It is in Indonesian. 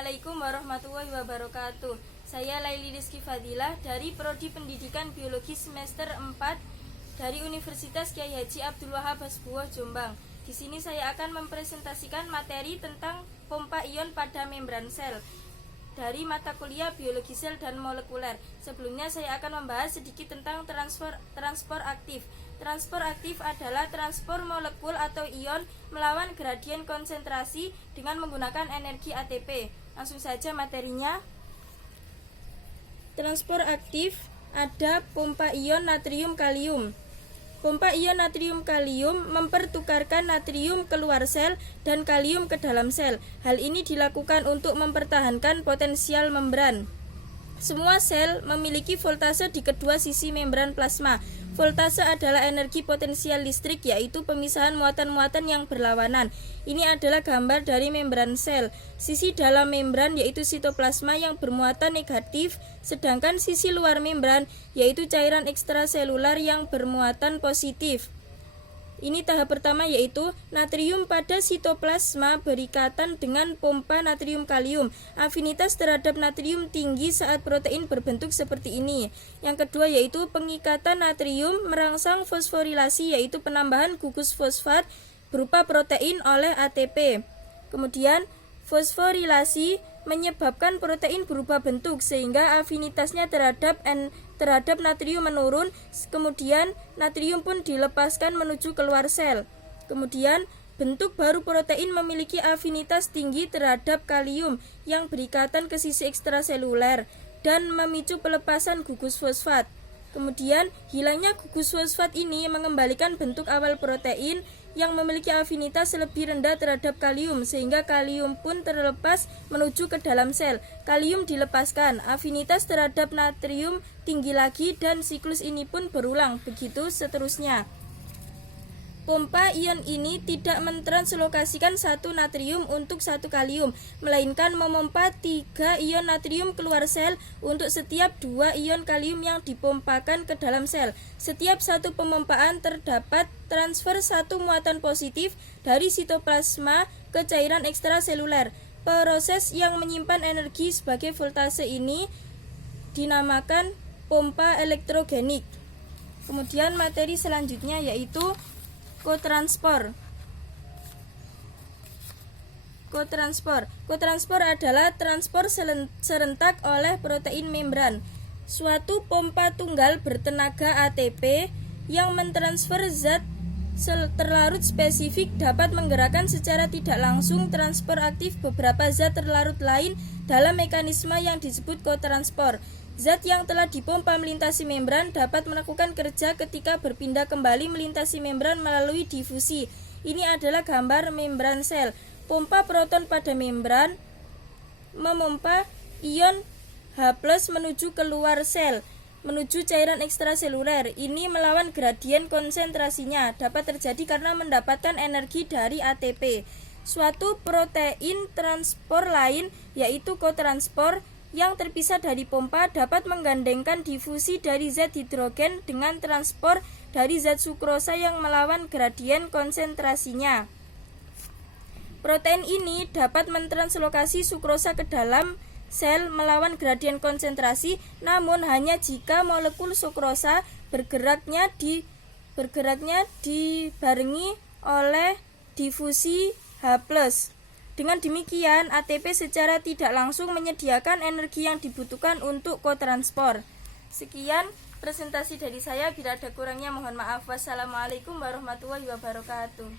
Assalamualaikum warahmatullahi wabarakatuh. Saya Laili Rizky Fadilah dari Prodi Pendidikan Biologi semester 4 dari Universitas Kyai Haji Abdul Wahab Hasbuah Jombang. Di sini saya akan mempresentasikan materi tentang pompa ion pada membran sel dari mata kuliah Biologi Sel dan Molekuler. Sebelumnya saya akan membahas sedikit tentang transport aktif. Transport aktif adalah transport molekul atau ion melawan gradien konsentrasi dengan menggunakan energi ATP. Langsung saja materinya. Transport aktif ada pompa ion natrium kalium. Pompa ion natrium kalium mempertukarkan natrium keluar sel dan kalium ke dalam sel. Hal ini dilakukan untuk mempertahankan potensial membran. Semua sel memiliki voltase di kedua sisi membran plasma. Voltase adalah energi potensial listrik, yaitu pemisahan muatan-muatan yang berlawanan. Ini adalah gambar dari membran sel. Sisi dalam membran yaitu sitoplasma yang bermuatan negatif, sedangkan sisi luar membran yaitu cairan ekstraselular yang bermuatan positif. Ini tahap pertama, yaitu natrium pada sitoplasma berikatan dengan pompa natrium kalium. Afinitas terhadap natrium tinggi saat protein berbentuk seperti ini. Yang kedua yaitu pengikatan natrium merangsang fosforilasi, yaitu penambahan gugus fosfat berupa protein oleh ATP. Kemudian fosforilasi menyebabkan protein berubah bentuk sehingga afinitasnya terhadap natrium menurun. Kemudian natrium pun dilepaskan menuju keluar sel. Kemudian bentuk baru protein memiliki afinitas tinggi terhadap kalium yang berikatan ke sisi ekstraseluler dan memicu pelepasan gugus fosfat. Kemudian hilangnya gugus fosfat ini mengembalikan bentuk awal protein yang memiliki afinitas lebih rendah terhadap kalium sehingga kalium pun terlepas menuju ke dalam sel. Kalium dilepaskan, afinitas terhadap natrium tinggi lagi dan siklus ini pun berulang, begitu seterusnya. Pompa ion ini tidak mentranslokasikan satu natrium untuk satu kalium, melainkan memompa 3 ion natrium keluar sel untuk setiap 2 ion kalium yang dipompakan ke dalam sel. Setiap satu pemompaan terdapat transfer satu muatan positif dari sitoplasma ke cairan ekstraseluler. Proses yang menyimpan energi sebagai voltase ini dinamakan pompa elektrogenik. Kemudian materi selanjutnya yaitu kotransport. Kotransport adalah transport serentak oleh protein membran. Suatu pompa tunggal bertenaga ATP yang mentransfer zat terlarut spesifik dapat menggerakkan secara tidak langsung transfer aktif beberapa zat terlarut lain dalam mekanisme yang disebut kotransport. Zat yang telah dipompa melintasi membran dapat melakukan kerja ketika berpindah kembali melintasi membran melalui difusi. Ini adalah gambar membran sel. Pompa proton pada membran memompa ion H+ menuju keluar sel, menuju cairan ekstraseluler. Ini melawan gradien konsentrasinya. Dapat terjadi karena mendapatkan energi dari ATP. Suatu protein transport lain yaitu kotransport yang terpisah dari pompa dapat menggandengkan difusi dari zat hidrogen dengan transport dari zat sukrosa yang melawan gradien konsentrasinya. Protein ini dapat mentranslokasi sukrosa ke dalam sel melawan gradien konsentrasi, namun hanya jika molekul sukrosa bergeraknya dibarengi oleh difusi H+. Dengan demikian, ATP secara tidak langsung menyediakan energi yang dibutuhkan untuk kotransport. Sekian presentasi dari saya, bila ada kurangnya mohon maaf. Wassalamualaikum warahmatullahi wabarakatuh.